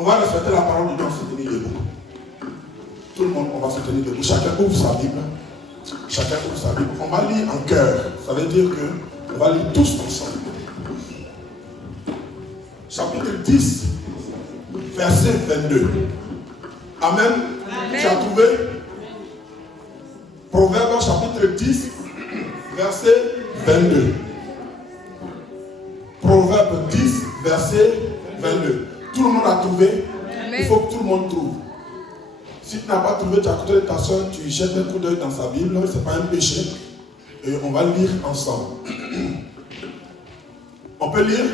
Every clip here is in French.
On va respecter la parole de Dieu, on se tenir debout. Tout le monde, on va se tenir debout. Chacun ouvre sa Bible. Chacun ouvre sa Bible. On va lire en chœur. Ça veut dire que on va lire tous ensemble. Chapitre 10, verset 22. Amen. Amen. Tu as trouvé? Proverbe chapitre 10, verset 22. Proverbe 10, verset 22. Tout le monde a trouvé? Amen. Il faut que tout le monde trouve. Si tu n'as pas trouvé, tu as côté de ta soeur, tu jettes un coup d'œil dans sa Bible, ce n'est pas un péché. Et on va lire ensemble. On peut lire?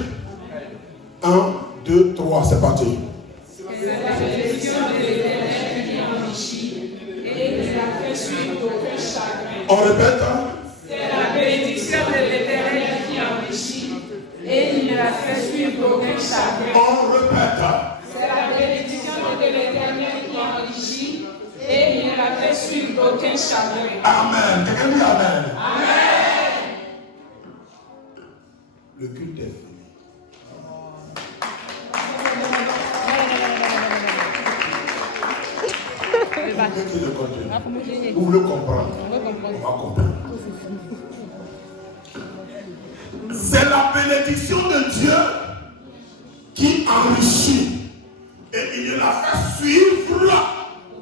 1, 2, 3, c'est parti. C'est la bénédiction de l'Éternel qui enrichit et qui la fait suivre d'aucun chagrin. On répète? C'est la bénédiction de l'Éternel qui enrichit et qui ne la fait suivre d'aucun chagrin. On répète. C'est la bénédiction de l'Éternel qui enrichit et qui ne la fait suivre d'aucun chagrin. Amen. Quelqu'un dit Amen. Amen. Le culte est fini. Vous voulez comprendre? On va comprendre. C'est la bénédiction de Dieu qui enrichit et il ne la fait suivre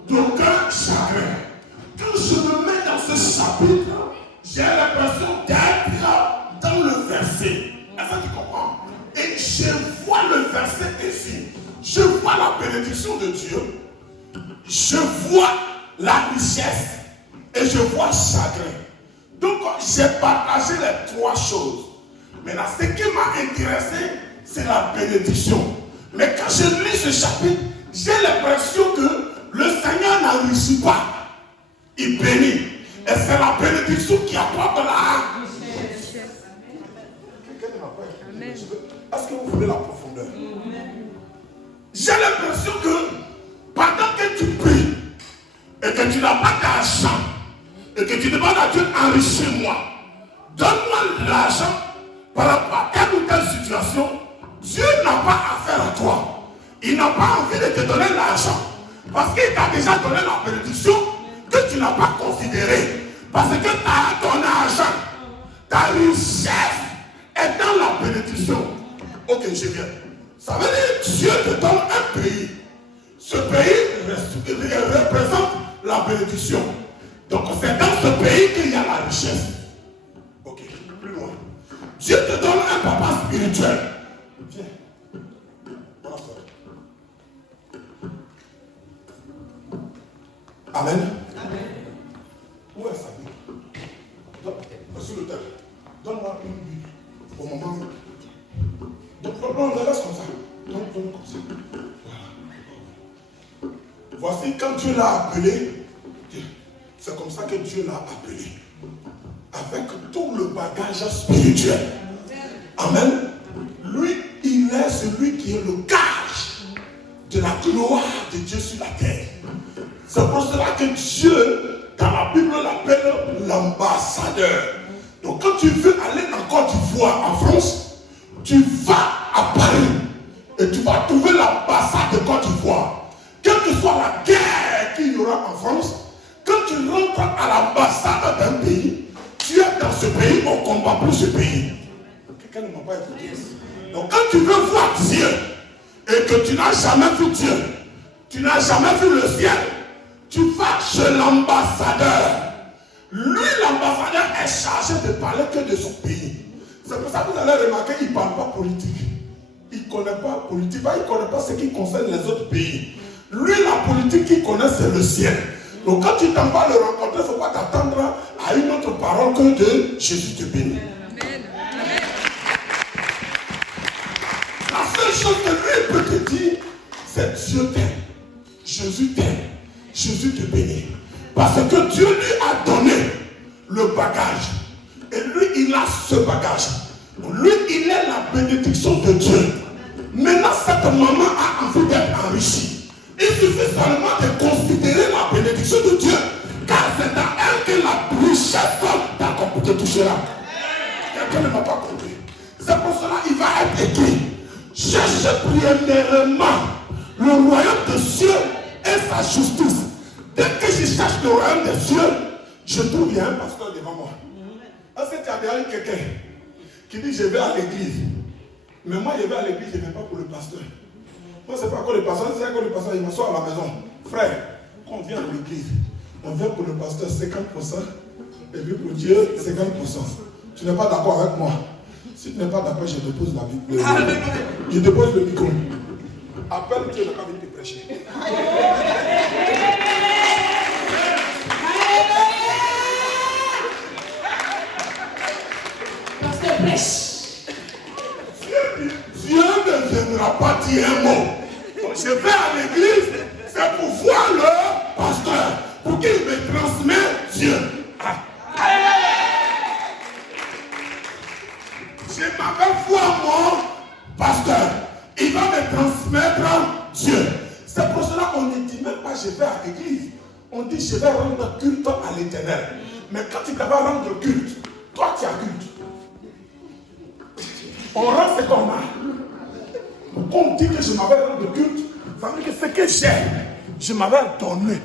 d'aucun chagrin. Quand je me mets dans ce chapitre, j'ai l'impression d'être dans le verset. Est-ce que tu comprends? Et je vois le verset ici. Je vois la bénédiction de Dieu. Je vois la richesse et je vois chagrin. Donc j'ai partagé les trois choses. Maintenant, ce qui m'a intéressé, c'est la bénédiction. Mais quand je lis ce chapitre, j'ai l'impression que le Seigneur n'enrichit pas. Il bénit. Et c'est la bénédiction qui apporte la richesse. Est-ce que vous voulez la profondeur? J'ai l'impression que pendant que tu pries et que tu n'as pas d'argent et que tu demandes à Dieu enrichis-moi, donne-moi l'argent par rapport à telle ou telle situation, Dieu n'a pas affaire à toi. Il n'a pas envie de te donner l'argent parce qu'il t'a déjà donné la bénédiction que tu n'as pas considérée. Parce que ton argent, ta richesse est dans la bénédiction. Ok, je viens. Ça veut dire que Dieu te donne un pays. Ce pays représente la bénédiction. Donc c'est dans ce pays qu'il y a la richesse. Ok, plus loin. Dieu te donne un papa spirituel. Viens. Voilà ça. Amen. Amen. Où est sa Bible? Sur le terre. Donne-moi une Bible. Au moment. Non, laisse comme ça. Donne comme ça. Voilà. Voici quand Dieu l'a appelé. C'est comme ça que Dieu l'a appelé. Avec tout le bagage spirituel. Amen. Lui, il est celui qui est le gage de la gloire de Dieu sur la terre. C'est pour cela que Dieu, dans la Bible, l'appelle l'ambassadeur. Donc quand tu veux aller en Côte d'Ivoire, en France, tu vas à Paris et tu vas trouver l'ambassade de Côte d'Ivoire. Quelle que soit la guerre qu'il y aura en France, quand tu rentres à l'ambassade d'un pays, tu es dans ce pays, on combat pour ce pays. Quelqu'un ne m'a pas écouté. Donc quand tu veux voir Dieu et que tu n'as jamais vu Dieu, tu n'as jamais vu le ciel, tu vas chez l'ambassadeur. Lui, l'ambassadeur, est chargé de parler que de son pays. C'est pour ça que vous allez remarquer qu'il ne parle pas politique. Il ne connaît pas politique, il ne connaît pas ce qui concerne les autres pays. Lui, la politique qu'il connaît, c'est le ciel. Donc quand tu t'en vas le rencontrer, il ne faut pas t'attendre à une autre parole que de Jésus te bénit. Amen. La seule chose que lui peut te dire, c'est Dieu t'aime. Jésus t'aime. Jésus te bénit. Parce que Dieu lui a donné le bagage. Et lui, il a ce bagage. Lui, il est la bénédiction de Dieu. Maintenant, cette maman a envie d'être enrichie. Il suffit seulement de considérer la bénédiction de Dieu. Car c'est dans elle que la richesse te touchera. Quelqu'un ne m'a pas compris. C'est pour cela qu'il va être écrit. Cherchez premièrement le royaume des cieux et sa justice. Dès que je cherche le royaume des cieux, je trouve qu'il y a un pasteur devant moi. Est-ce que tu as derrière quelqu'un qui dit je vais à l'église? Mais moi je vais à l'église, je ne vais pas pour le pasteur. Moi c'est pas encore le pasteur, c'est encore le pasteur, il m'assoit à la maison. Frère, quand on vient à l'église, on vient pour le pasteur 50% et puis pour Dieu 50%. Tu n'es pas d'accord avec moi? Si tu n'es pas d'accord, je dépose la Bible. Je dépose le micro. Appelle Dieu, n'a pas venir te prêcher. Pasteur prêche. Dieu ne viendra pas dire un mot. Je vais à l'église, c'est pour voir le pasteur, pour qu'il me transmette Dieu. Je m'appelle voir mon pasteur. Il va me transmettre Dieu. C'est pour cela qu'on ne dit même pas je vais à l'église. On dit je vais rendre culte à l'éternel. Mais quand tu vas rendre culte, toi tu as culte. On rend ce qu'on a. Quand on dit que je m'avais rendu culte, ça veut dire que ce que j'ai, je m'avais donné.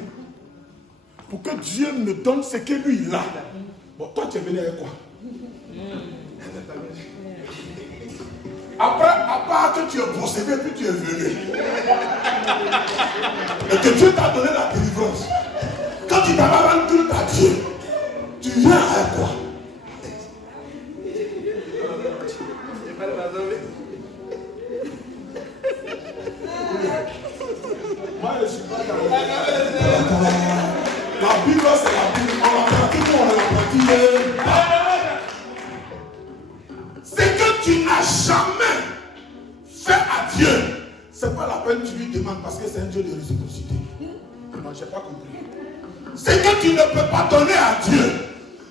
Pour que Dieu me donne ce que lui il a. Bon, toi tu es venu avec quoi? Après, à part que tu es possédé, puis tu es venu. Et que Dieu t'a donné la délivrance. Quand tu t'as rendu culte à Dieu, tu viens avec quoi? Moi, je ne suis pas dans la Bible, c'est la Bible. On l'a pratique, on l'a pratique. C'est que tu n'as jamais fait à Dieu. C'est pas la peine que tu lui demandes parce que c'est un Dieu de réciprocité. Moi, je n'ai pas compris. C'est que tu ne peux pas donner à Dieu.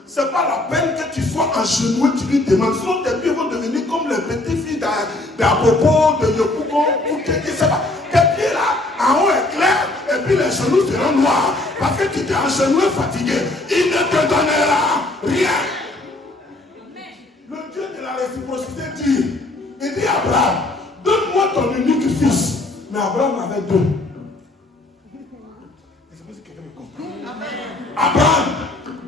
C'est pas la peine que tu sois en genou et tu lui demandes. Sinon tes pieds vont devenir comme les petites filles d'Apopo, de Yopougon, ou je ne sais pas. Tes pieds là, en haut est clair, et puis les genoux seront noirs. Parce que tu t'es en genou et fatigué. Il ne te donnera rien. Le Dieu de la réciprocité dit, il dit à Abraham, donne-moi ton unique fils. Mais Abraham avait deux. Je ne sais pas si quelqu'un me comprend. Abraham,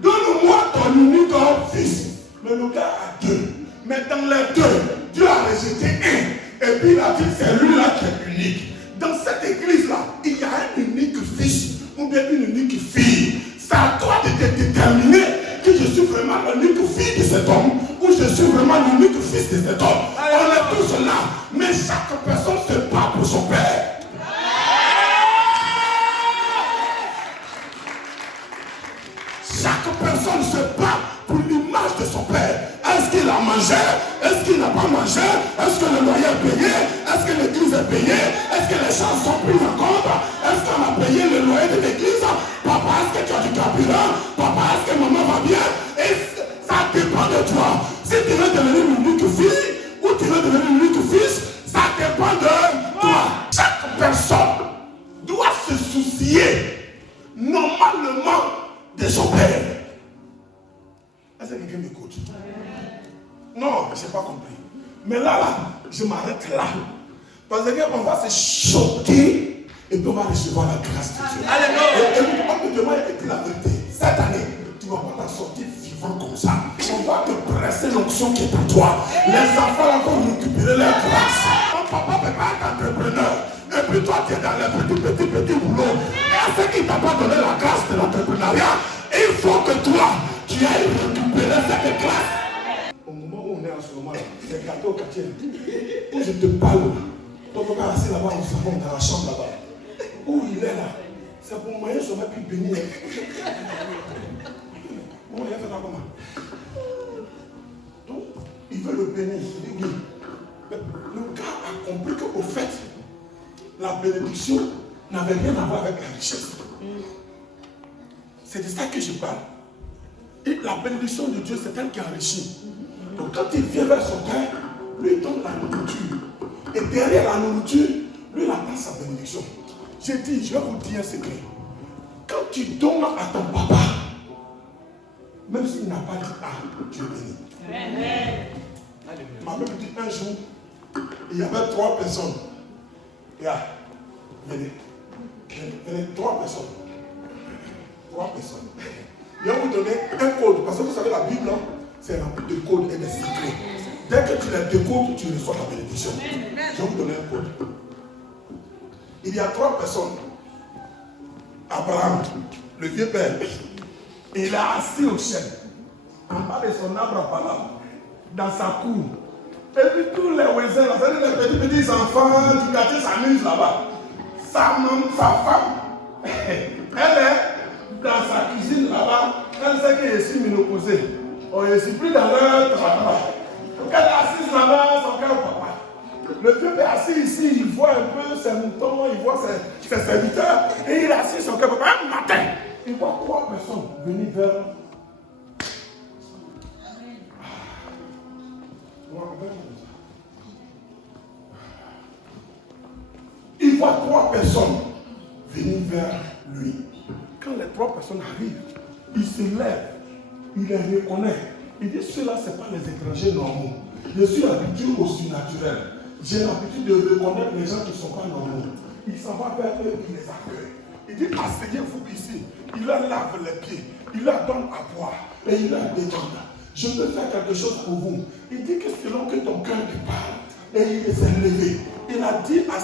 donne-moi ton unique fils. Mais le gars a deux. Mais dans les deux, Dieu a rejeté un. Et puis il a dit, c'est lui là qui est unique. Dans cette église-là, il y a un unique fils ou bien une unique fille. C'est à toi de te déterminer que je suis vraiment l'unique fille de cet homme ou je suis vraiment l'unique fils de cet homme. On est tous là, mais chaque personne se bat pour son père. Chaque personne se bat pour l'image de son père. Est-ce qu'il a mangé? Est-ce qu'il n'a pas mangé? Est-ce que le loyer est payé? Est-ce que l'église est payée? Est-ce que les choses sont prises en compte? Est-ce qu'on a payé le loyer de l'église? Papa, est-ce que tu as du carburant? Papa, est-ce que maman va bien? Et ça dépend de toi. Si tu veux devenir une unique fille ou tu veux devenir une unique fils, ça dépend de toi. Chaque personne doit se soucier normalement de son père. Est-ce que quelqu'un m'écoute? Non, je n'ai pas compris. Mais là, je m'arrête là. Parce qu'on va se choquer et puis on va recevoir la grâce de Dieu. Et on me demande la vérité. Cette année, tu ne vas pas t'en sortir vivant comme ça. On va te presser l'onction qui est en toi. Les enfants vont récupérer leur grâce. Ton papa peut pas être entrepreneur. Et puis toi, tu es dans les petits boulots. Et à ceux qui ne t'ont pas donné la grâce de l'entrepreneuriat, il faut que toi, tu ailles récupérer cette grâce. Au moment où on est en ce moment-là, c'est gâteau quartier. Où je te parle, ton papa est assis là-bas au salon, dans la chambre là-bas. Où il est là, c'est pour moyen sur ma plus béni. Comment il a fait là comment? Donc, il veut le bénir. Il dit oui. Mais le gars a compris qu'au fait, la bénédiction n'avait rien à voir avec la richesse. C'est de ça que je parle. Et la bénédiction de Dieu, c'est elle qui enrichit. Donc quand il vient vers son père, lui il donne la nourriture. Et derrière la nourriture, lui il attend sa bénédiction. J'ai dit, je vais vous dire un secret. Quand tu donnes à ton papa, même s'il n'a pas dit ah, Dieu bénit. Ma mère me dit un jour, il y avait 3 personnes. Venez. Venez, 3 personnes. 3 personnes. Je vais vous donner un code. Parce que vous savez, la Bible, c'est rempli de codes et de secrets. Dès que tu les décodes, tu reçois la bénédiction. Je vais vous donner un code. Il y a 3 personnes. Abraham, le vieux père, il est assis au chêne, en bas de son arbre à palme, dans sa cour. Et puis tous les voisins, les petits enfants du quartier s'amusent là-bas. Sa femme, elle est dans sa cuisine là-bas. Elle sait que je suis ménopausé. Oh, je ne suis plus dans leur travail. Donc elle est assise là-bas, son cœur papa. Le vieux est assis ici, il voit un peu ses moutons, il voit ses serviteurs, et il est assis son cœur papa. Un matin, il voit 3 personnes venir vers. Il voit 3 personnes venir vers lui. Quand les 3 personnes arrivent, il se lève, il les reconnaît. Il dit, ceux-là, ce n'est pas les étrangers normaux. Je suis habitué au surnaturel. J'ai l'habitude de reconnaître les gens qui ne sont pas normaux. Il s'en va vers eux, il les accueille. Il dit, asseyez-vous ici. Il leur lave les pieds, il leur donne à boire et il leur demande, je peux faire quelque chose pour vous. Il dit que selon que ton cœur te parle, et il s'est levé. Il a dit à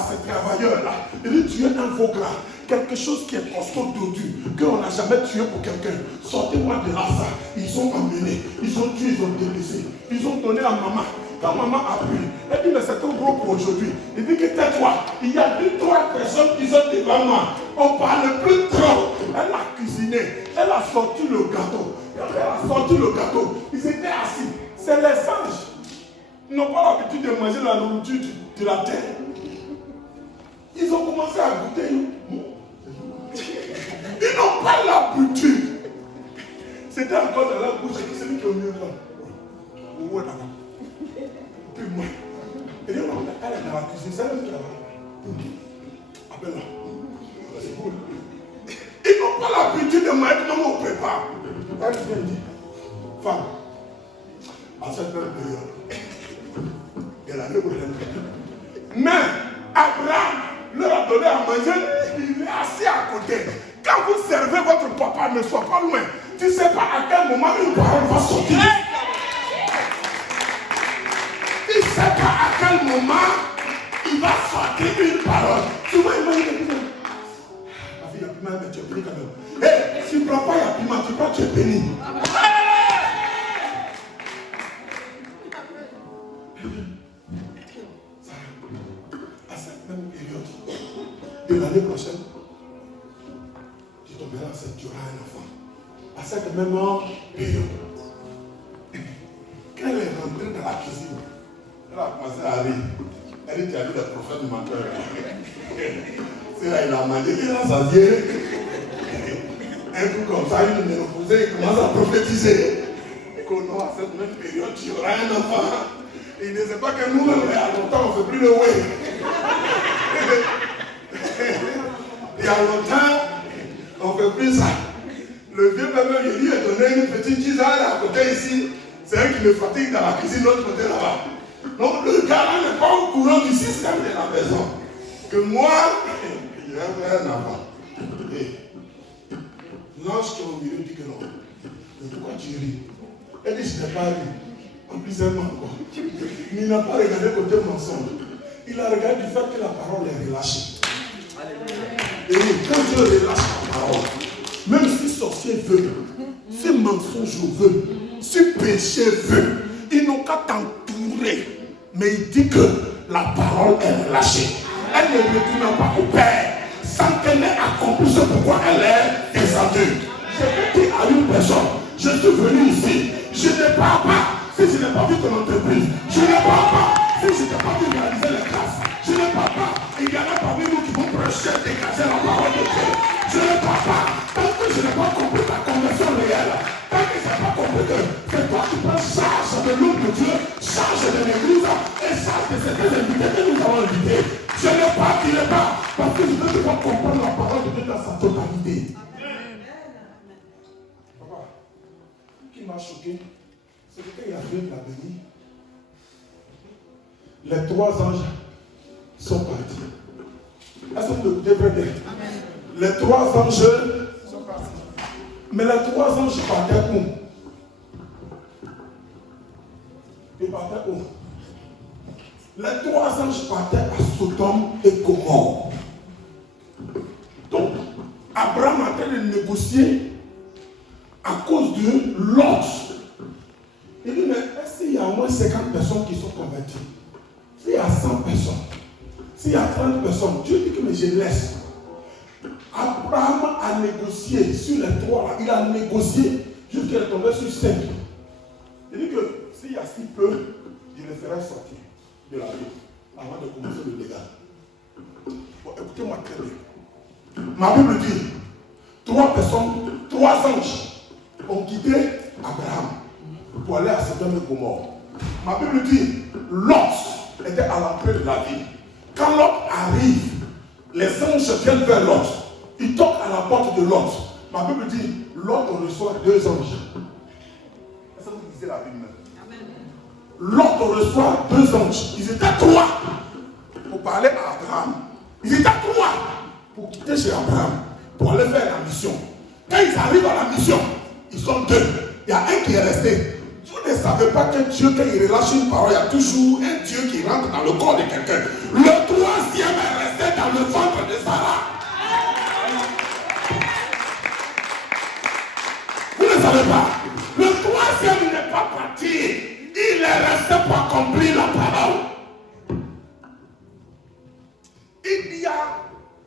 ces travailleurs-là, il dit, tu es un veau gras, quelque chose qui est costaud dodu, qu'on n'a jamais tué pour quelqu'un. Sortez-moi de là ça. Ils ont emmené, ils ont tué, ils ont délaissé. Ils ont donné à maman. Quand maman a pris, elle dit, mais c'est trop gros pour aujourd'hui. Il dit que tais-toi. Il y a 2-3 personnes qui sont devant moi. On ne parle plus trop. Elle a cuisiné. Elle a sorti le gâteau. Elle a sorti le gâteau. Ils étaient assis. C'est les singes. Ils n'ont pas l'habitude de manger la nourriture de la terre. Ils ont commencé à goûter. Ils n'ont pas l'habitude. C'était encore dans leur bouche. C'est celui qui est au mieux là. Où est là-bas? Puis moi. Et là, elle est dans la cuisine. C'est elle qui est là-bas. Appelle-la. C'est cool. Ils n'ont pas l'habitude de manger comme on prépare. Elle vient dire, femme, à cette période, elle avait problème. Mais Abraham leur a donné à manger, il est assis à côté. Quand vous servez votre papa, ne soit pas loin. Tu ne sais pas à quel moment une parole va sortir. Tu ne sais pas à quel moment il va sortir une parole. Souvent, il va dire, ma fille, il y a piment, mais tu es béni quand même. Hé, si tu ne prends pas, il y a piment, tu crois que tu es béni. À cette même période de l'année prochaine, tu tomberas enceinte, tu auras un enfant. À cette même période, quand elle est rentrée dans la cuisine, elle a commencé à rire. Elle dit, tu as vu le prophète menteur. C'est là, il a mangé, il a savié. Un coup comme ça, il me reposait, il commence à prophétiser. Qu'on à cette même période, tu auras un enfant. Il ne sait pas que nous-mêmes, il y a longtemps, on ne fait plus le way. Il y a longtemps, on ne fait plus ça. Le vieux père, il lui a donné une petite tisane à côté ici. C'est elle qui me fatigue dans la cuisine, l'autre côté là-bas. Donc le gars là n'est pas au courant du système de la maison. Que moi, il y a un enfant. Et l'ange qui est au milieu dit que non. Mais pourquoi tu ris? Elle dit, je n'ai pas ri. En plus, elle ment encore. Mais il n'a pas regardé côté mensonge. Il a regardé du fait que la parole est relâchée. Et quand Dieu relâche la parole, même si sorcier veut, si mensonge veut, si péché veut, ils n'ont qu'à t'entourer. Mais il dit que la parole est relâchée. Elle ne retourne pas au Père sans qu'elle ait accompli ce pourquoi elle est descendue. Je dis à une personne, je suis venu ici, je ne pars pas si je n'ai pas vu ton entreprise. Je ne pars pas si je n'ai pas vu réaliser les classes. Je ne pars pas. Il y en a parmi nous qui vont prêcher, dégager la parole de Dieu. Je ne pars pas. Tant que je n'ai pas compris ta conversion réelle, tant que je n'ai pas compris que c'est toi qui prends charge de l'homme de Dieu, charge de l'église et charge de ces deux invités que nous avons invités. Je ne partirai pas parce que je veux pouvoir comprendre la parole de Dieu dans sa totalité. Papa, ce qui m'a choqué, c'est que quand il a fait la bénie, les 3 anges sont partis. Est-ce que vous écoutez très bien? Les 3 anges sont partis. Mais les 3 anges partaient où? Ils partaient où? Les 3 anges partaient à Sodome et Gomorrhe. Donc, Abraham a train de négocier à cause de Lot. Il dit, mais est-ce qu'il y a au moins 50 personnes qui sont converties? S'il y a 100 personnes, s'il y a 30 personnes, Dieu dit que mais je laisse. Abraham a négocié sur les 3 là. Il a négocié jusqu'à qu'il est tombé sur 5. Il dit que s'il y a si peu, il les ferait sortir de la vie avant de commencer le dégât. Bon, écoutez-moi très bien. Ma Bible dit 3 personnes, 3 anges ont quitté Abraham pour aller à Sodome et Gomorrhe. Ma Bible dit Lot était à l'entrée de la ville. Quand Lot arrive, les anges viennent vers Lot. Ils toquent à la porte de Lot. Ma Bible dit Lot reçoit 2 anges. Est-ce que vous lisez la Bible même? Lot reçoit 2 anges. Ils étaient 3 pour parler à Abraham. Ils étaient 3 pour quitter chez Abraham, pour aller faire la mission. Quand ils arrivent à la mission, ils sont 2. Il y a un qui est resté. Vous ne savez pas que Dieu, quand il relâche une parole, il y a toujours un Dieu qui rentre dans le corps de quelqu'un. Le 3e est resté dans le ventre de Sarah. Vous ne savez pas. Le 3e n'est pas parti. Il est resté pour accomplir la parole. Il y a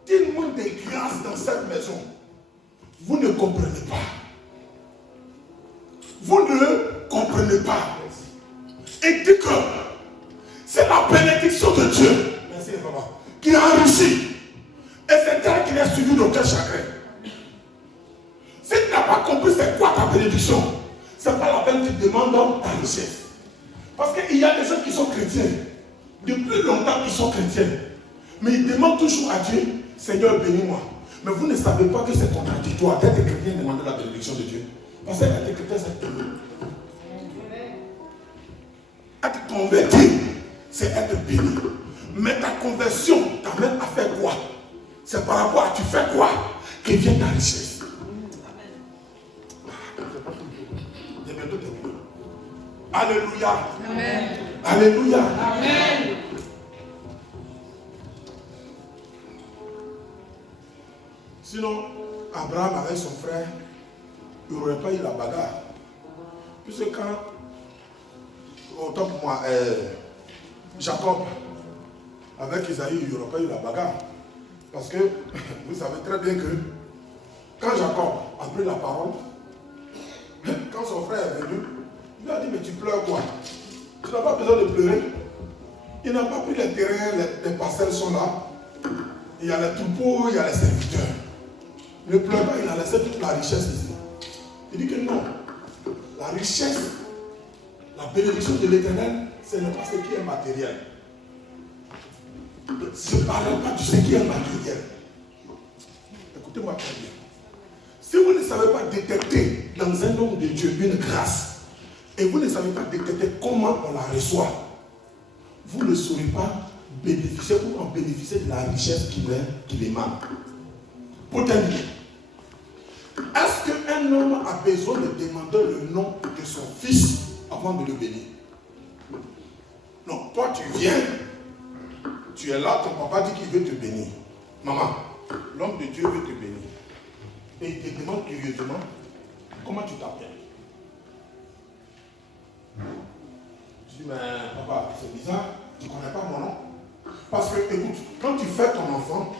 tellement de grâce dans cette maison. Vous ne comprenez pas. Vous ne comprenez pas. Et dit que c'est la bénédiction de Dieu. Merci, papa. Qui a enrichi. Et c'est elle qui est suivi d'aucun chagrin. Si tu n'as pas compris c'est quoi ta bénédiction, c'est pas la peine que tu demandes ta richesse. Parce qu'il y a des gens qui sont chrétiens. Depuis longtemps, ils sont chrétiens. Mais ils demandent toujours à Dieu, Seigneur, bénis-moi. Mais vous ne savez pas que c'est contradictoire d'être chrétien et demander la bénédiction de Dieu. Parce qu'être chrétien, c'est tout. Être converti, c'est être béni. Mais ta conversion t'amène à faire quoi? C'est par rapport à tu fais quoi que vient ta richesse. Alléluia. Amen. Alléluia. Amen. Sinon, Abraham avec son frère, il n'aurait pas eu la bagarre. Puisque quand, autant pour moi, Jacob, avec Isaïe, il n'y aurait pas eu la bagarre. Parce que vous savez très bien que quand Jacob a pris la parole, quand son frère est venu, il lui a dit, mais tu pleures quoi? Tu n'as pas besoin de pleurer. Il n'a pas pris les terrains, les parcelles sont là. Il y a les troupeaux, il y a les serviteurs. Ne pleure pas, il a laissé toute la richesse ici. Il dit que non. La richesse, la bénédiction de l'Éternel, ce n'est pas ce qui est matériel. Je ne parle pas de ce qui est matériel. Écoutez-moi très bien. Si vous ne savez pas détecter dans un homme de Dieu une grâce, et vous ne savez pas détecter comment on la reçoit, vous ne saurez pas bénéficier ou en bénéficier de la richesse qui émane. Pour terminer, est-ce qu'un homme a besoin de demander le nom de son fils avant de le bénir? Non, toi tu viens, tu es là, ton papa dit qu'il veut te bénir. Maman, l'homme de Dieu veut te bénir. Et il te demande curieusement, comment tu t'appelles? Je dis, mais papa, c'est bizarre, tu ne connais pas mon nom. Parce que, écoute, quand tu fais ton enfant,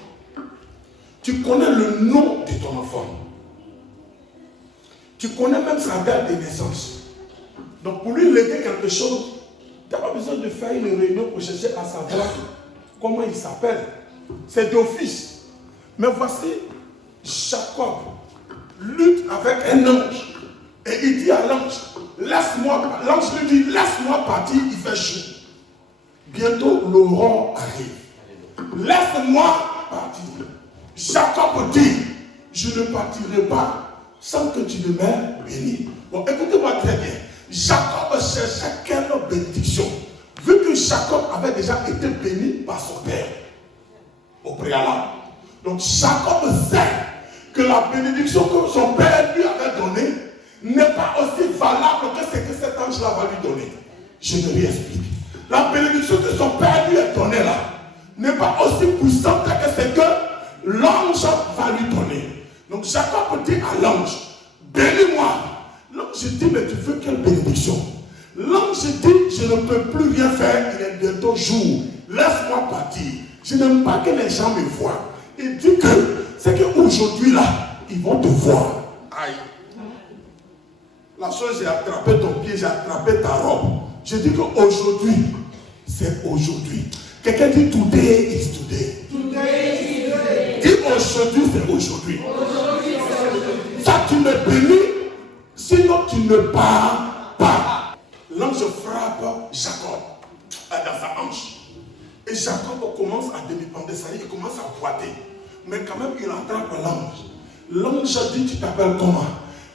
tu connais le nom de ton enfant. Tu connais même sa date de naissance. Donc pour lui léguer quelque chose, tu n'as pas besoin de faire une réunion pour chercher à savoir comment il s'appelle. C'est d'office. Mais voici, Jacob lutte avec un ange. Et il dit à l'ange, laisse-moi, l'ange lui dit, laisse-moi partir, il fait chaud. Bientôt l'aurore arrive. Laisse-moi partir. Jacob dit, je ne partirai pas sans que tu ne m'aies béni. Bon, écoutez-moi très bien. Jacob cherchait quelle bénédiction. Vu que Jacob avait déjà été béni par son père au préalable. Donc Jacob sait que la bénédiction que son père lui avait donnée n'est pas aussi valable que ce que cet ange-là va lui donner. Je me réexplique. La bénédiction que son père lui a donnée là n'est pas aussi puissante que ce que l'ange va lui donner. Donc Jacob dit à l'ange, bénis-moi. L'ange dit, mais tu veux quelle bénédiction? L'ange dit, je ne peux plus rien faire, il est bientôt jour. Laisse-moi partir. Je n'aime pas que les gens me voient. Il dit que c'est qu'aujourd'hui là, ils vont te voir. Aïe. La chose, j'ai attrapé ton pied, j'ai attrapé ta robe. Je dis qu'aujourd'hui, c'est aujourd'hui. Quelqu'un dit today is today. Today is today. Dis aujourd'hui, c'est aujourd'hui. Aujourd'hui, c'est aujourd'hui. Ça, tu me bénis, sinon tu ne pars pas. L'ange frappe Jacob dans sa hanche. Et Jacob commence à demi-pendre, ça y est, il commence à boiter. Mais quand même, il attrape l'ange. L'ange dit, tu t'appelles comment?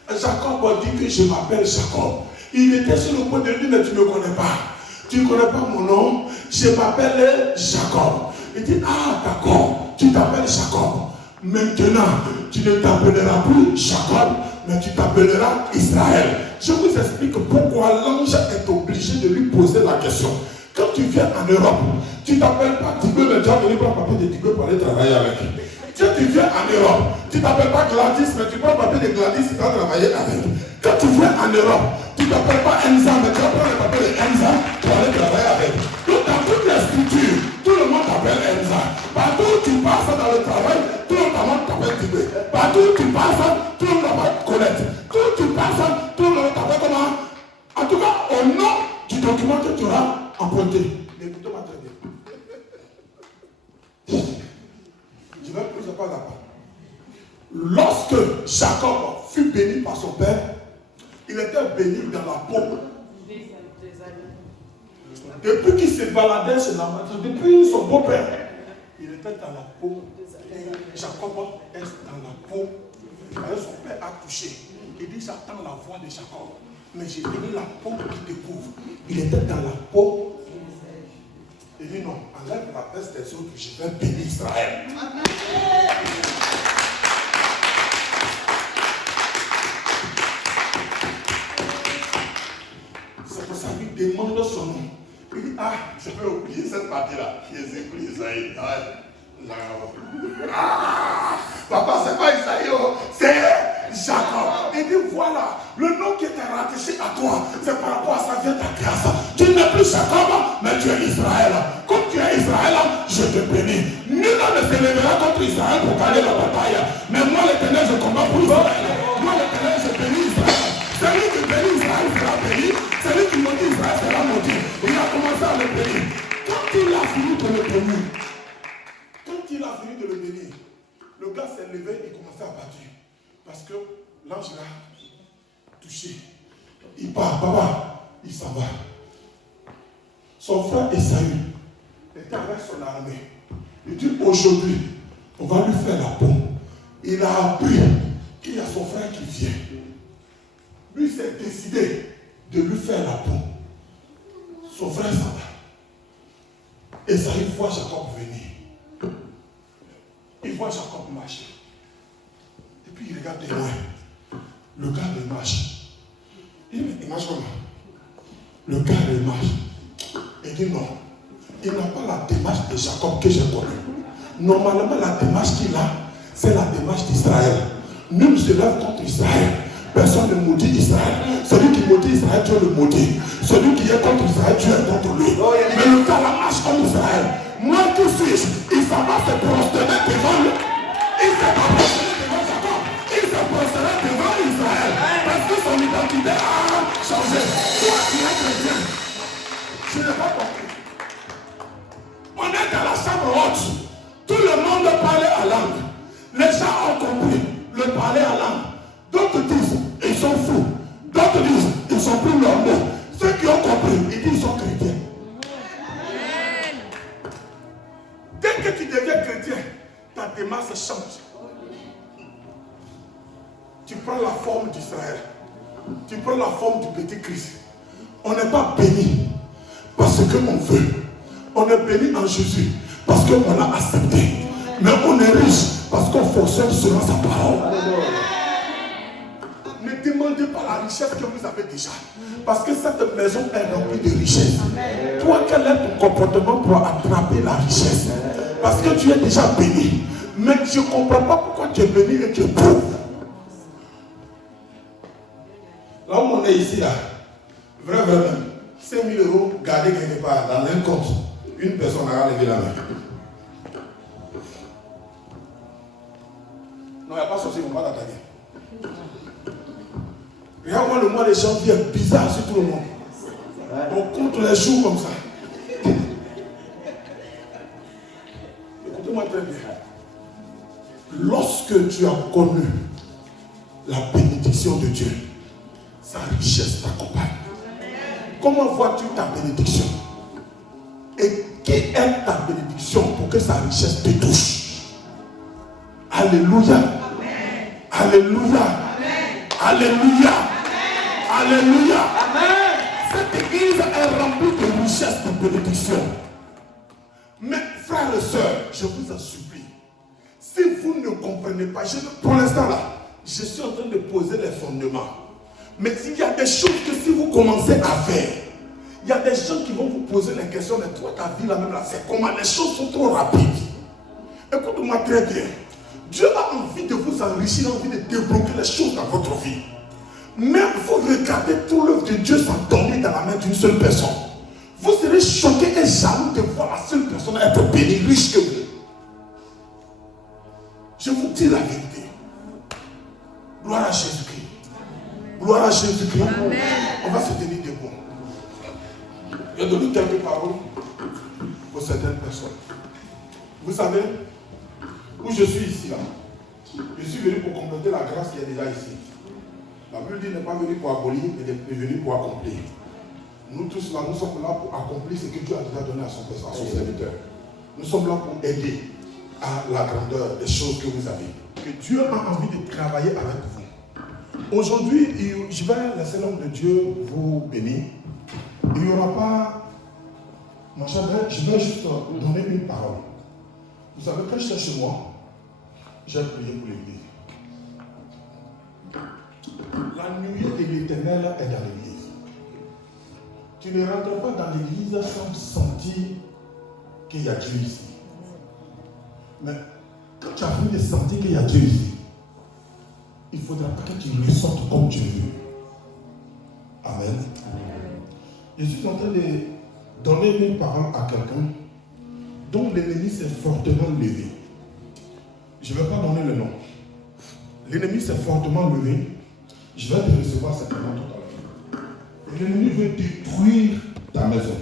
Jacob dit que je m'appelle Jacob. Il était sur le point de dire, mais tu ne me connais pas. Tu ne connais pas mon nom? Je m'appelle Jacob. Il dit, ah d'accord, tu t'appelles Jacob. Maintenant, tu ne t'appelleras plus Jacob, mais tu t'appelleras Israël. Je vous explique pourquoi l'ange est obligé de lui poser la question. Quand tu viens en Europe, tu ne t'appelles pas Tigbe, mais tu vas venir prendre papier de Tigbe pour aller travailler avec lui. Quand tu viens en Europe, tu ne t'appelles pas Gladys, mais tu prends le papier de Gladys, tu vas travailler avec. Quand tu viens en Europe, tu ne t'appelles pas Enza, mais tu vas prendre le papier de Enza pour aller travailler avec. Donc dans toutes les structures, tout le monde t'appelle Enza. Partout où tu passes dans le travail, tout le monde t'appelle Tigbe. Partout où tu passes, tout le monde t'appelle Colette. Tout où tu passes, tout le monde t'appelle comment? En tout cas, au nom du document que tu auras emprunté. Écoutez-moi très bien. Je vais plus pas là-bas. Lorsque Jacob fut béni par son père, il était béni dans la peau. Depuis qu'il se baladait chez la maîtresse, depuis son beau-père, il était dans la peau. Jacob est dans la peau. Son père a touché. Il dit, j'attends la voix de Jacob. Mais j'ai béni la peau qui découvre. Il était dans la peau. Il dit non, enlève la peste des autres, je vais bénir Israël. C'est pour ça qu'il demande son nom. Il dit, ah, je vais oublier cette partie-là. Qui est écrit Isaïe. Papa, c'est pas Isaïe, c'est Jacob. Il dit, voilà, le nom qui était rattaché à toi, c'est par rapport à ça vient ta grâce. Tu n'es plus Jacob, mais tu es Israël. Comme tu es Israël, je te bénis. Nul ne se lèvera contre Israël pour gagner la bataille. Mais moi, l'Éternel, je combats pour Israël. Moi, l'Éternel, je bénis Israël. Celui qui bénit Israël sera béni. Celui qui maudit Israël sera maudit. Il a commencé à le bénir. Quand il a fini de le bénir, le gars s'est levé et commençait à battre. Parce que l'ange l'a touché. Il part, papa, il s'en va. Son frère Esaü était avec son armée. Il dit, aujourd'hui, on va lui faire la peau. Il a appris qu'il y a son frère qui vient. Lui s'est décidé de lui faire la peau. Son frère s'en va. Esaü voit Jacob venir. Il voit Jacob marcher. Et puis il regarde de loin. Le gars le marche. Il marche comment? Le gars le marche. Il dit non. Il n'a pas la démarche de Jacob que j'ai connue. Normalement, la démarche qu'il a, c'est la démarche d'Israël. Nul ne se lève contre Israël. Personne ne maudit Israël. Celui qui maudit Israël, Dieu le maudit. Celui qui est contre Israël, Dieu est contre lui. Mais le gars la marche comme Israël. Moi, tout suis-je? Il s'en va se prosterner devant lui. Il s'est pas prosterné devant Jacob. Il s'est prosterné devant Israël. Parce que son identité a changé. Toi, tu es chrétien. Je n'ai pas compris. On est dans la chambre haute. Tout le monde parlait à langue. Les gens ont compris le parler à langue. D'autres disent, ils sont fous. D'autres disent, ils sont plus normaux. Ceux qui ont compris, ils disent, ils sont chrétiens. Dès que tu deviens chrétien, ta démarche change. Tu prends la forme d'Israël. Tu prends la forme du petit Christ. On n'est pas béni parce qu'on veut. On est béni en Jésus parce qu'on l'a accepté. Mais on est riche parce qu'on fonctionne selon sa parole. Ne demandez pas la richesse que vous avez déjà. Parce que cette maison est remplie de richesses. Toi, quel est ton comportement pour attraper la richesse? Parce que tu es déjà béni. Mais je ne comprends pas pourquoi tu es béni et tu es pauvre. Là où on est ici, là, vraiment, 5 000 euros gardés quelque part dans un compte. Une personne a levé la main. Non, il n'y a pas sorti, on va l'attaquer. Regarde-moi le mois de janvier, bizarre sur tout le monde. On compte les jours comme ça. Écoutez-moi très bien. Lorsque tu as connu la bénédiction de Dieu, sa richesse t'accompagne. Comment vois-tu ta bénédiction? Et qui est ta bénédiction pour que sa richesse te touche? Alléluia. Alléluia. Alléluia. Alléluia. Cette église est remplie de richesses de bénédiction. Mais frères et sœurs, je vous en supplie, si vous ne comprenez pas, pour l'instant là, je suis en train de poser les fondements. Mais il y a des choses que si vous commencez à faire, il y a des gens qui vont vous poser les questions, mais toi ta vie là même là, c'est comment? Les choses sont trop rapides. Écoute-moi très bien. Dieu a envie de vous enrichir, il a envie de débloquer les choses dans votre vie. Mais vous regardez tout l'œuvre de Dieu s'endormir dans la main d'une seule personne. Vous serez choqué et jaloux de voir la seule personne être bénie, riche que vous. Je vous dis la vérité. Gloire à Jésus-Christ. Gloire à Jésus-Christ. On va se tenir debout. Je vais donner quelques paroles pour certaines personnes. Vous savez, où je suis ici là, je suis venu pour compléter la grâce qui est déjà ici. La Bible dit n'est pas venu pour abolir, mais est venu pour accomplir. Nous tous là, nous sommes là pour accomplir ce que Dieu a déjà donné à son serviteur. Nous sommes là pour aider à la grandeur des choses que vous avez. Que Dieu a envie de travailler avec vous. Aujourd'hui, je vais laisser l'homme de Dieu vous bénir. Il n'y aura pas... Mon cher, je vais juste donner une parole. Vous savez, quand j'étais chez moi, j'ai prié pour l'église. La nuée de l'Éternel est dans l'église. Tu ne rentres pas dans l'église sans sentir qu'il y a Dieu ici. Mais quand tu as fini de sentir qu'il y a Dieu ici, il ne faudra pas que tu ressortes comme tu veux. Amen. Je suis en train de donner une parole à quelqu'un dont l'ennemi s'est fortement levé. Je ne vais pas donner le nom. L'ennemi s'est fortement levé. Je vais te recevoir certainement tout à l'heure. Et l'ennemi veut détruire ta maison.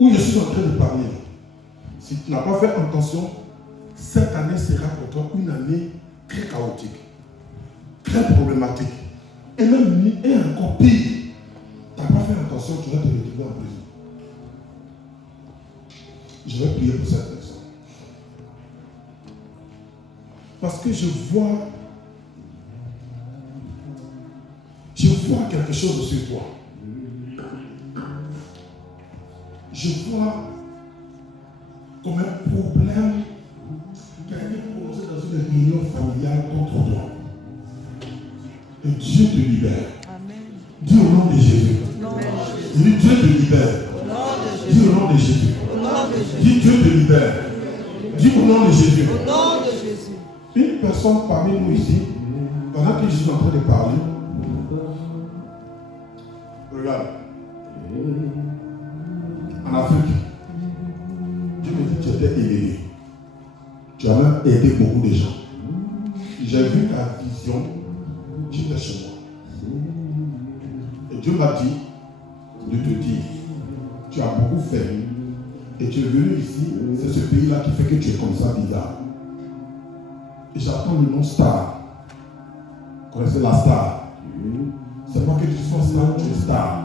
Où je suis en train de parler. Si tu n'as pas fait attention, cette année sera pour toi une année très chaotique, très problématique. Et même et encore pire, tu n'as pas fait attention, tu vas te retrouver en prison. Je vais prier pour cette personne. Parce que je vois quelque chose sur toi. Je vois comme un problème qui a été posé dans une réunion familiale contre toi. Et Dieu te libère. Amen. Dis au nom de Jésus. Dis Dieu te libère. Dis au nom de Jésus. Dis Dieu te libère. Dis au nom de Jésus. Une personne parmi nous ici, pendant que je suis en train de parler, regarde, en Afrique, Dieu me dit que tu étais élevé. Tu as même aidé beaucoup de gens. J'ai vu ta vision, j'étais chez moi. Et Dieu m'a dit de te dire, tu as beaucoup fait. Et tu es venu ici, c'est ce pays-là qui fait que tu es comme ça bizarre. Et j'attends le nom star. Vous connaissez la star? C'est pas que tu sois star, tu es star.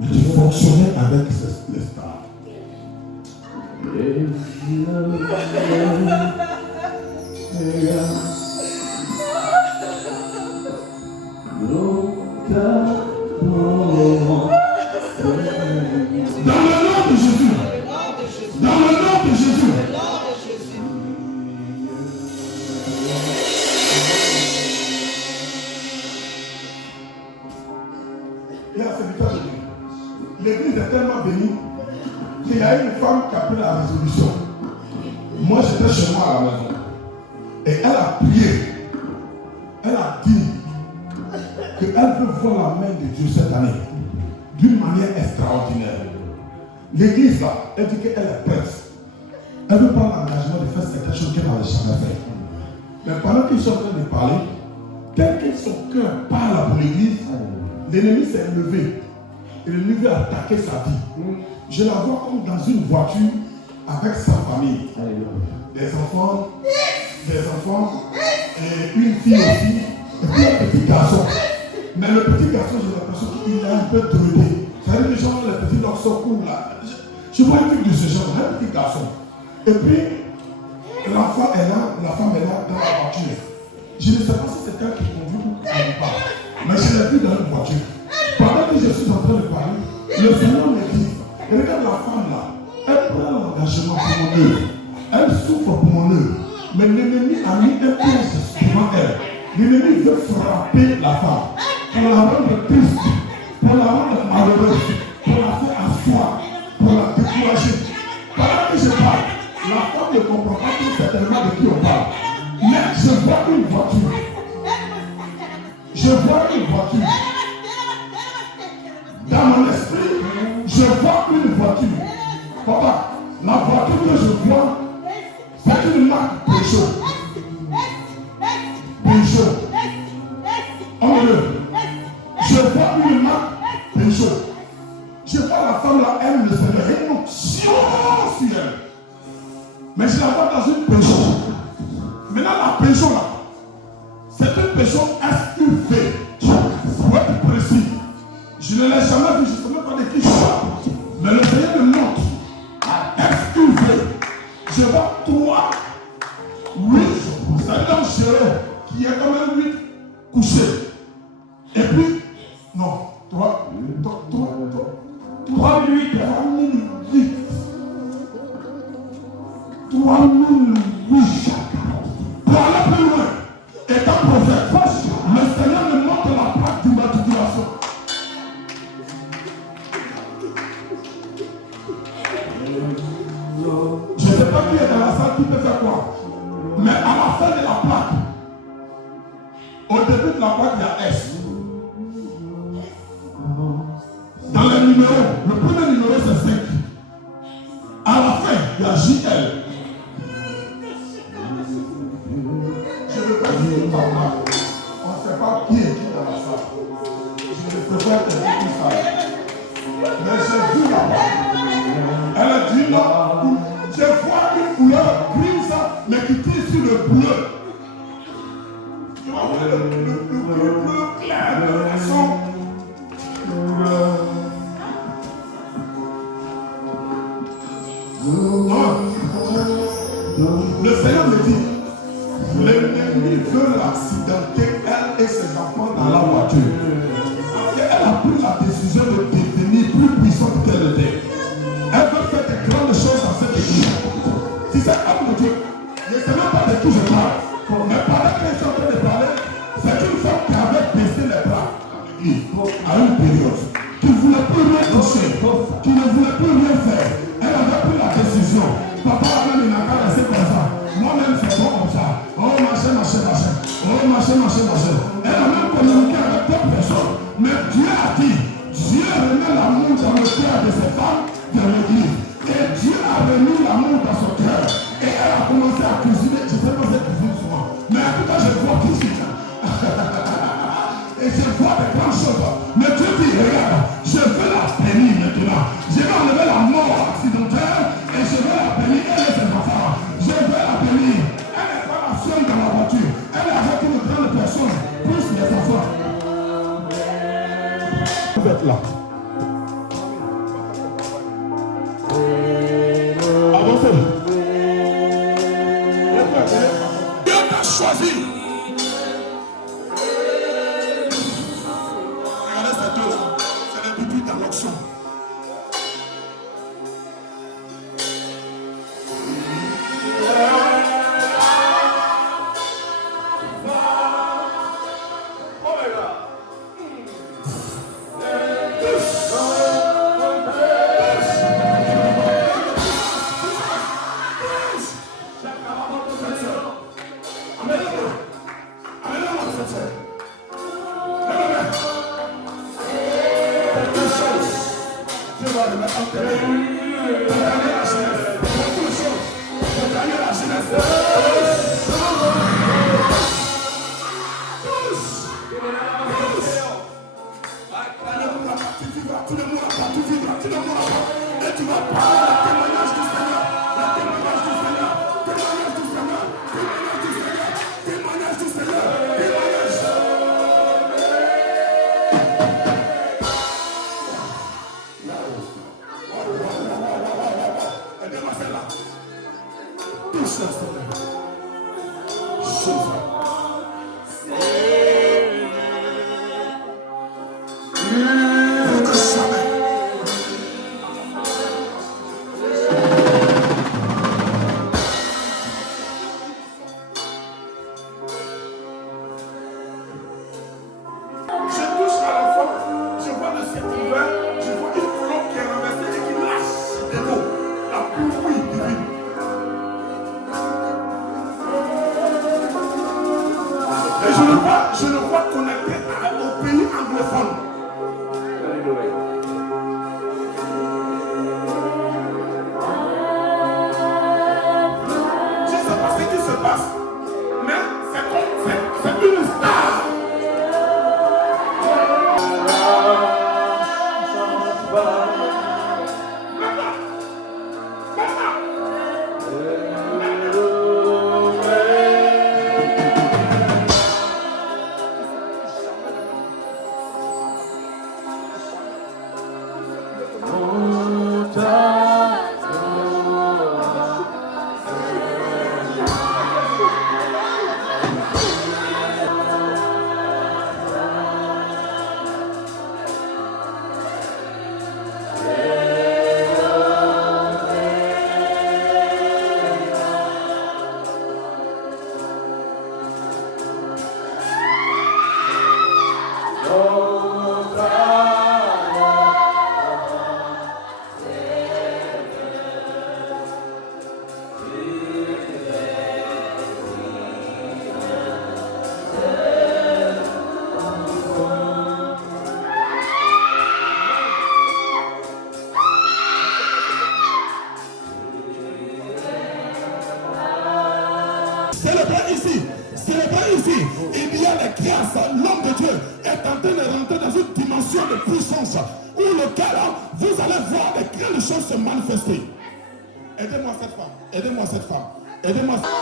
Mais tu fonctionnais avec les stars. Dans le nom de Jésus. Dans le nom de Jésus. a une femme qui a pris la résolution. Moi, j'étais chez moi à la maison. Et elle a prié. Elle a dit qu'elle veut voir la main de Dieu cette année d'une manière extraordinaire. L'église là, elle dit qu'elle est prête. Elle veut prendre l'engagement de faire certaines choses qu'elle n'avait jamais fait. Mais pendant qu'ils sont en train de parler, tel que son cœur parle pour l'église, l'ennemi s'est levé. Et l'ennemi veut attaquer sa vie. Je la vois comme dans une voiture avec sa famille. Des enfants et une fille aussi, et puis un petit garçon. Mais le petit garçon, j'ai l'impression qu'il est un peu trodé. Vous savez, les gens, les petits garçons courent là. Je vois un truc de ce genre, un petit garçon. Et puis, l'enfant est là, la femme est là dans la voiture. Je ne sais pas si c'est elle qui conduit ou qui pas. Mais je l'ai vu dans une voiture. Pendant que je suis en train de parler, le Seigneur me dit, regarde la femme là, elle prend l'engagement pour mon œuvre. Elle souffre pour mon œuvre. Mais l'ennemi a mis un piège devant elle. L'ennemi veut frapper la femme pour la rendre triste, pour la rendre malheureuse, pour la faire asseoir, pour la décourager. Pendant que je parle, la femme ne comprend pas tout certainement de qui on parle. Mais je vois une voiture. Je vois une voiture. Dans mon esprit, je vois une voiture. Papa, la voiture que je vois, c'est une marque Peugeot. Peugeot. Je vois une marque Peugeot. Je vois la femme là, elle ne se met une option sur elle. Mais je la vois dans une Peugeot. Maintenant la Peugeot là, c'est une Peugeot SUV. Pour être précis, je ne l'ai jamais vu, je ne sais même pas de qui je parle. Mais le Seigneur me montre à SUV. Je vois 3, 8, c'est un gérant qui est quand même 8 couché. Et puis, non, 3, 8, 3008. 3008. Pour aller plus loin, étant prophète, le Seigneur me montre la plaque d'immatriculation. Je ne sais pas qui est dans la salle qui peut faire quoi. Mais à la fin de la plaque, au début de la plaque, il y a S. Dans les numéros, le premier numéro c'est 5. À la fin, il y a JL. Je ne veux pas dire par là. On ne sait pas qui est qui dans la salle. Je ne préfère que tout ça. Mais j'ai vu là-bas. Elle a dit là, je vois une couleur grise, mais qui tire sur le bleu. Tu vois, le bleu clair de façon. Le Seigneur me dit, l'ennemi veut l'accidenter, elle et ses enfants dans la voiture. Elle a pris la décision de devenir plus puissante qu'elle était. Elle veut faire de grandes choses dans cette église. Si c'est homme de Dieu, je ne sais même pas de qui je parle, mais pendant qu'elle est en train de parler, c'est une femme qui avait baissé les bras à une période, qui ne voulait plus rien toucher, qui ne voulait plus rien faire. Elle avait pris la décision. Papa avait une affaire assez comme ça. Moi-même, c'est bon comme ça. Oh, machin. Oh, machin. Elle a même communiqué avec d'autres personnes. Mais Dieu a dit, Dieu remet l'amour dans le cœur de ces femmes de l'église. Et Dieu a remis l'amour dans son cœur. Et elle a commencé à cuisiner. Je ne sais pas si elle cuisine souvent. Mais en tout cas, je vois cuisine. Et je vois des grandes choses. Mais Dieu dit, regarde, je veux la bénir maintenant. Je vais enlever la mort accidentelle et je vais la bénir, elle et ses enfants. Je vais la bénir. Elle n'est pas la seule dans la voiture. Elle est avec une grande personne, plus les enfants. Vous êtes là. Avancez. Dieu t'a choisi. Regardez ces deux là. C'est les pupilles dans l'onction. Touche la Seigneur. Jésus. Plus que jamais. Je touche à la fois, je vois le ciel ouvert, je vois une colombe qui est renversée et qui lâche de l'eau, la pluie divine. Et je le vois connecté au pays anglophone. Je ne sais pas ce qui se passe, mais c'est une star. Célébrez ici, il y a les grâces, l'homme de Dieu est en train de rentrer dans une dimension de puissance où lequel vous allez voir des grandes choses se manifester. Aidez-moi cette femme, aidez-moi cette femme, aidez-moi cette femme.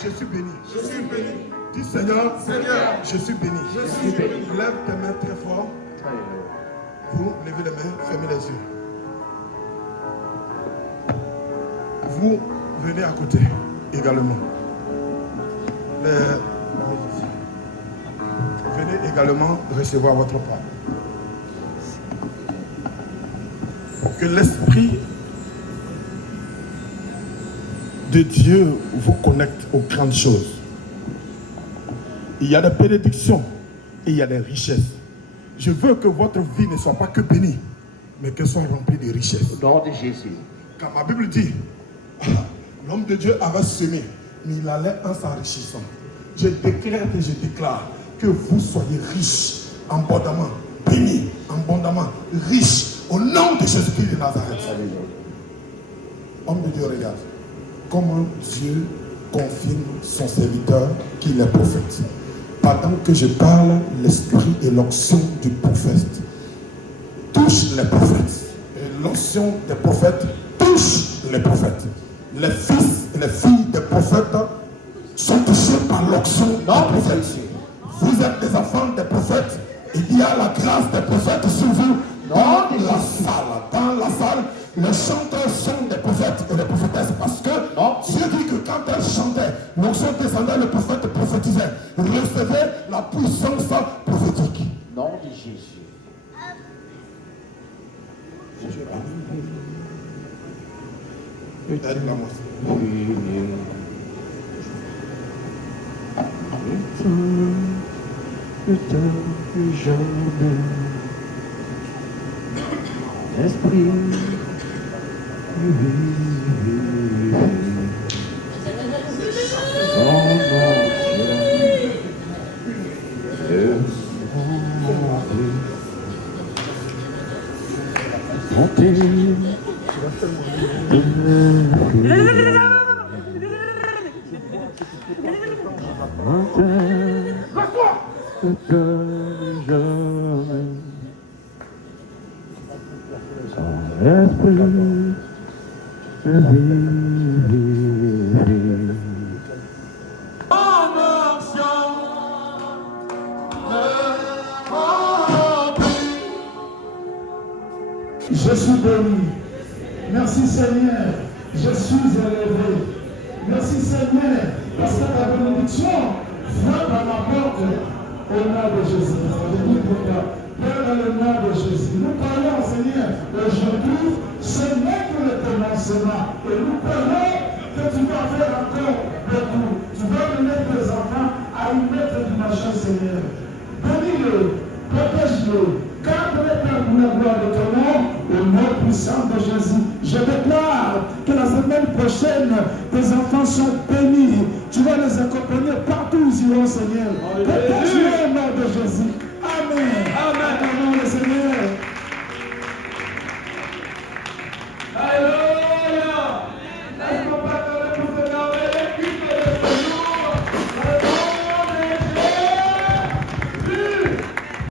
Je suis béni. Je suis béni. Dis Seigneur, Seigneur, je suis béni. Je suis béni. Lève tes mains très fort. Vous levez Levez les mains, fermez les yeux. Vous venez à côté également. Venez également recevoir votre part. Que l'Esprit de Dieu vous connecte aux grandes choses. Il y a des bénédictions et il y a des richesses. Je veux que votre vie ne soit pas que bénie, mais qu'elle soit remplie de richesses. Au nom de Jésus. Car ma Bible dit, l'homme de Dieu avait semé, mais il allait en s'enrichissant. Je déclare et je déclare que vous soyez riches, abondamment, bénis, abondamment, riches, au nom de Jésus-Christ de Nazareth. Homme de Dieu, regarde comment Dieu confirme son serviteur qu'il est prophète. Pendant que je parle, l'esprit et l'onction du prophète touche les prophètes. Et l'onction des prophètes touche les prophètes. Les fils et les filles des prophètes sont touchés par l'onction des prophètes. Vous êtes des enfants des prophètes. Il y a la grâce des prophètes sur vous. Dans la salle, les chanteurs sont des prophètes et des prophétesses parce que Dieu dit que quand elles chantaient, l'onction descendait, le prophète prophétisait. Recevez la puissance prophétique. Nom de Jésus. Esprit, je suis béni. Merci Seigneur, je suis élevé. Merci Seigneur, parce que ta bénédiction frappe à ma porte au nom de Jésus. Père, dans le nom de Jésus, nous parlons Seigneur aujourd'hui, ce n'est que le commencement. Et nous parlons que tu vas faire encore beaucoup. Tu vas mener tes enfants à une autre dimension Seigneur. Bénis-le, protège-le. Garde-les pour la gloire de ton nom, au nom puissant de Jésus. Je déclare que la semaine prochaine, tes enfants sont bénis. Tu vas les accompagner partout où ils iront, Seigneur. Protège